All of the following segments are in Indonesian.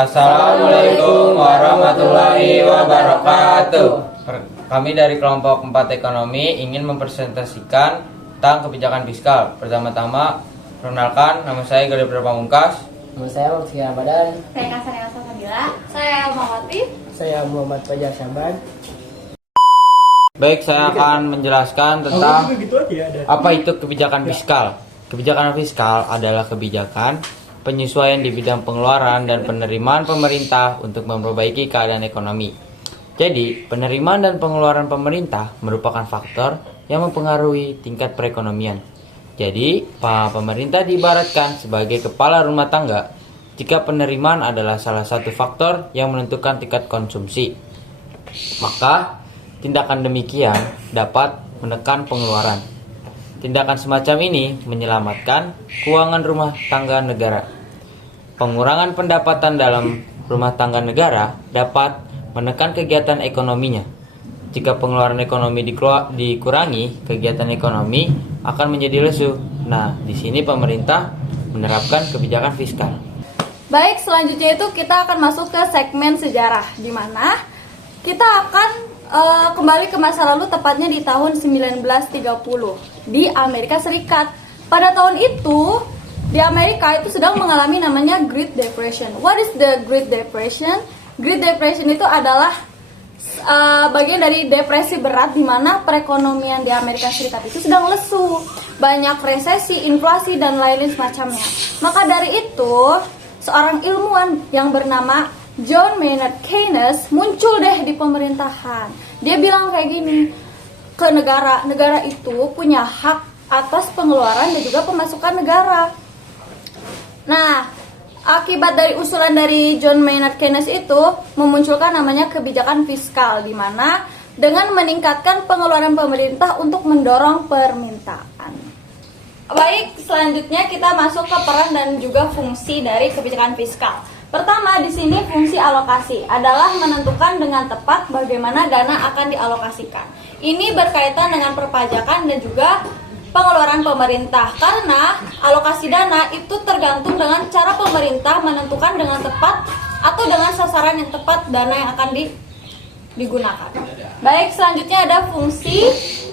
Assalamualaikum warahmatullahi wabarakatuh. Kami dari kelompok 4 ekonomi ingin mempresentasikan tentang kebijakan fiskal. Pertama-tama, perkenalkan, nama saya Galih Pamungkas. Nama saya Maksudnya Badan. Saya Kasana Sabila. Saya Mawati. Saya Muhammad Fajar Syaban. Baik, saya akan menjelaskan tentang apa itu kebijakan fiskal. Kebijakan fiskal adalah kebijakan penyesuaian di bidang pengeluaran dan penerimaan pemerintah untuk memperbaiki keadaan ekonomi. Jadi, penerimaan dan pengeluaran pemerintah merupakan faktor yang mempengaruhi tingkat perekonomian. Jadi, pemerintah diibaratkan sebagai kepala rumah tangga jika penerimaan adalah salah satu faktor yang menentukan tingkat konsumsi. Maka, tindakan demikian dapat menekan pengeluaran. Tindakan semacam ini menyelamatkan keuangan rumah tangga negara. Pengurangan pendapatan dalam rumah tangga negara dapat menekan kegiatan ekonominya. Jika pengeluaran ekonomi dikurangi, kegiatan ekonomi akan menjadi lesu. Nah, di sini pemerintah menerapkan kebijakan fiskal. Baik, selanjutnya itu kita akan masuk ke segmen sejarah, di mana kita akan kembali ke masa lalu, tepatnya di tahun 1930 di Amerika Serikat. Pada tahun itu di Amerika itu sedang mengalami namanya Great Depression. What is the Great Depression? Great Depression itu adalah bagian dari depresi berat di mana perekonomian di Amerika Serikat itu sedang lesu, banyak resesi, inflasi dan lain-lain semacamnya. Maka dari itu seorang ilmuwan yang bernama John Maynard Keynes muncul deh di pemerintahan. Dia bilang kayak gini ke negara itu punya hak atas pengeluaran dan juga pemasukan negara. Nah, akibat dari usulan dari John Maynard Keynes itu memunculkan namanya kebijakan fiskal, di mana dengan meningkatkan pengeluaran pemerintah untuk mendorong permintaan. Baik, selanjutnya kita masuk ke peran dan juga fungsi dari kebijakan fiskal. Pertama, di sini fungsi alokasi adalah menentukan dengan tepat bagaimana dana akan dialokasikan. Ini berkaitan dengan perpajakan dan juga pengeluaran pemerintah, karena alokasi dana itu tergantung dengan cara pemerintah menentukan dengan tepat atau dengan sasaran yang tepat dana yang akan digunakan. Baik, selanjutnya ada fungsi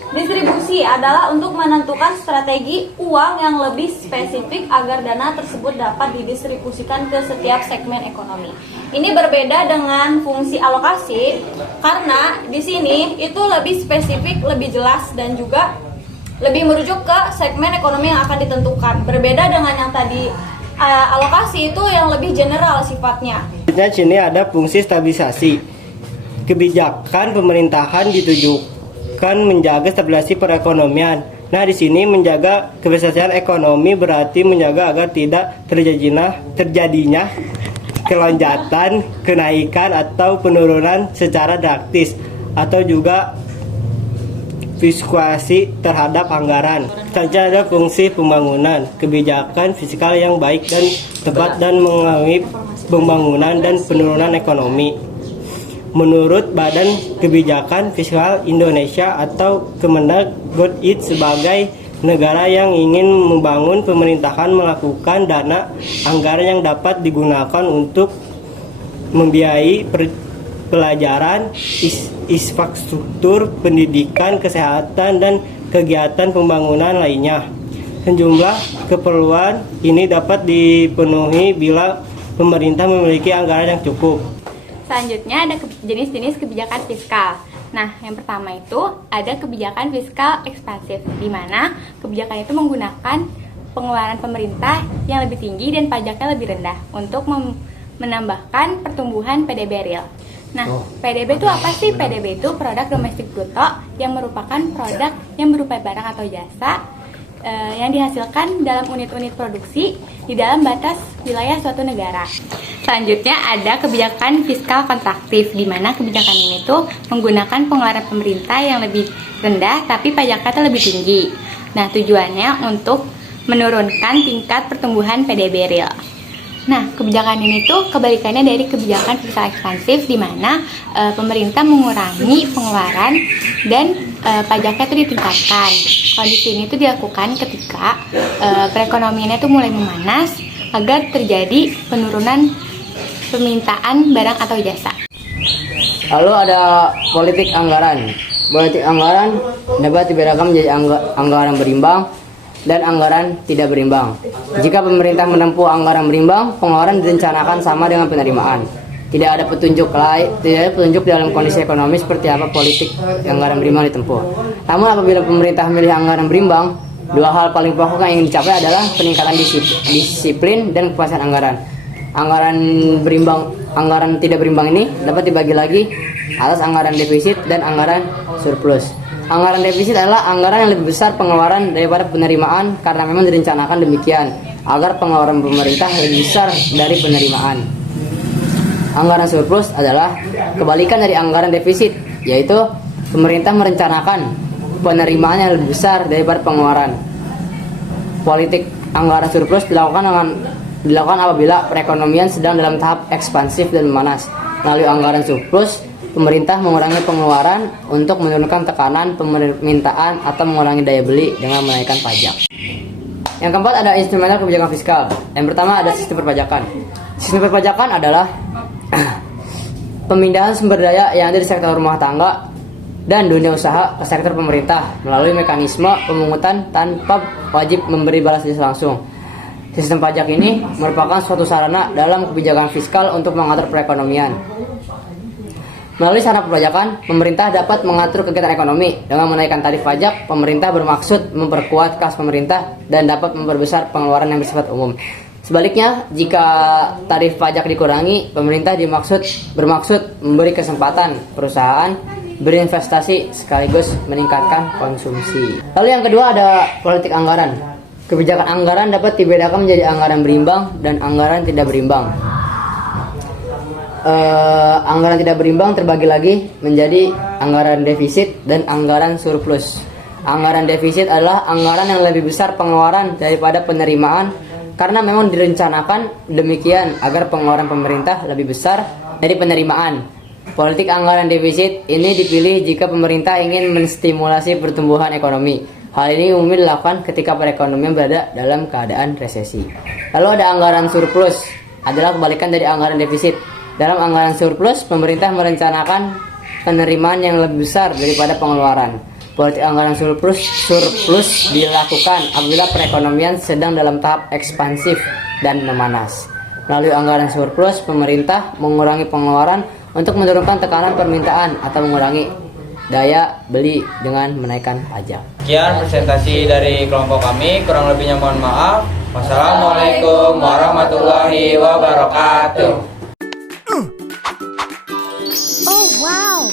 distribusi, adalah untuk menentukan strategi uang yang lebih spesifik agar dana tersebut dapat didistribusikan ke setiap segmen ekonomi. Ini berbeda dengan fungsi alokasi karena di sini itu lebih spesifik, lebih jelas dan juga lebih merujuk ke segmen ekonomi yang akan ditentukan. Berbeda dengan yang tadi alokasi itu yang lebih general sifatnya. Di sini ada fungsi stabilisasi. Kebijakan pemerintahan ditujukan menjaga stabilisasi perekonomian. Nah, di sini menjaga keberhasilan ekonomi berarti menjaga agar tidak terjadinya kelonjatan, kenaikan atau penurunan secara drastis atau juga fluktuasi terhadap anggaran. Selanjutnya ada fungsi pembangunan. Kebijakan fiskal yang baik dan tepat dan mengalami pembangunan dan penurunan ekonomi. Menurut Badan Kebijakan Fiskal Indonesia atau Kemendagri sebagai negara yang ingin membangun, pemerintahan melakukan dana anggaran yang dapat digunakan untuk membiayai pelajaran, infrastruktur, pendidikan, kesehatan, dan kegiatan pembangunan lainnya. Sejumlah keperluan ini dapat dipenuhi bila pemerintah memiliki anggaran yang cukup. Selanjutnya ada jenis-jenis kebijakan fiskal. Nah, yang pertama itu ada kebijakan fiskal ekspansif, di mana kebijakan itu menggunakan pengeluaran pemerintah yang lebih tinggi dan pajaknya lebih rendah untuk menambahkan pertumbuhan PDB real. Nah, PDB itu apa sih? PDB itu produk domestik bruto yang merupakan produk yang berupa barang atau jasa yang dihasilkan dalam unit-unit produksi di dalam batas wilayah suatu negara. Selanjutnya ada kebijakan fiskal kontraktif, di mana kebijakan ini tuh menggunakan pengeluaran pemerintah yang lebih rendah tapi pajaknya lebih tinggi. Nah, tujuannya untuk menurunkan tingkat pertumbuhan PDB real. Nah, kebijakan ini tuh kebalikannya dari kebijakan fiskal ekspansif, di mana pemerintah mengurangi pengeluaran dan pajaknya itu ditingkatkan. Kondisi ini tuh dilakukan ketika perekonomiannya tuh mulai memanas agar terjadi penurunan permintaan barang atau jasa. Lalu ada politik anggaran. Politik anggaran dapat dibedakan menjadi anggaran berimbang dan anggaran tidak berimbang. Jika pemerintah menempuh anggaran berimbang, pengeluaran direncanakan sama dengan penerimaan. Tidak ada petunjuk dalam kondisi ekonomi seperti apa politik anggaran berimbang ditempuh. Namun apabila pemerintah memilih anggaran berimbang, dua hal paling pokok yang ingin dicapai adalah peningkatan disiplin dan kepuasan anggaran. Anggaran tidak berimbang ini dapat dibagi lagi atas anggaran defisit dan anggaran surplus. Anggaran defisit adalah anggaran yang lebih besar pengeluaran daripada penerimaan karena memang direncanakan demikian agar pengeluaran pemerintah lebih besar dari penerimaan. Anggaran surplus adalah kebalikan dari anggaran defisit, yaitu pemerintah merencanakan penerimaan yang lebih besar daripada pengeluaran. Politik anggaran surplus dilakukan apabila perekonomian sedang dalam tahap ekspansif dan memanas. Melalui anggaran surplus, pemerintah mengurangi pengeluaran untuk menurunkan tekanan permintaan atau mengurangi daya beli dengan menaikkan pajak. Yang keempat ada instrumental kebijakan fiskal. Yang pertama ada sistem perpajakan. Sistem perpajakan adalah pemindahan sumber daya yang ada di sektor rumah tangga dan dunia usaha ke sektor pemerintah melalui mekanisme pemungutan tanpa wajib memberi balas jasa langsung. Sistem pajak ini merupakan suatu sarana dalam kebijakan fiskal untuk mengatur perekonomian. Melalui sarana perpajakan, pemerintah dapat mengatur kegiatan ekonomi. Dengan menaikkan tarif pajak, pemerintah bermaksud memperkuat kas pemerintah dan dapat memperbesar pengeluaran yang bersifat umum. Sebaliknya, jika tarif pajak dikurangi, pemerintah bermaksud memberi kesempatan perusahaan berinvestasi sekaligus meningkatkan konsumsi. Lalu yang kedua ada politik anggaran. Kebijakan anggaran dapat dibedakan menjadi anggaran berimbang dan anggaran tidak berimbang. Anggaran tidak berimbang terbagi lagi menjadi anggaran defisit dan anggaran surplus. Anggaran defisit adalah anggaran yang lebih besar pengeluaran daripada penerimaan karena memang direncanakan demikian agar pengeluaran pemerintah lebih besar dari penerimaan. Politik anggaran defisit ini dipilih jika pemerintah ingin menstimulasi pertumbuhan ekonomi. Hal ini umumnya dilakukan ketika perekonomian berada dalam keadaan resesi. Lalu ada anggaran surplus, adalah kebalikan dari anggaran defisit. Dalam anggaran surplus, pemerintah merencanakan penerimaan yang lebih besar daripada pengeluaran. Politik anggaran surplus dilakukan apabila perekonomian sedang dalam tahap ekspansif dan memanas. Melalui anggaran surplus, pemerintah mengurangi pengeluaran untuk menurunkan tekanan permintaan atau mengurangi daya beli dengan menaikkan pajak. Sekian presentasi dari kelompok kami, kurang lebihnya mohon maaf. Wassalamualaikum warahmatullahi wabarakatuh. Oh wow.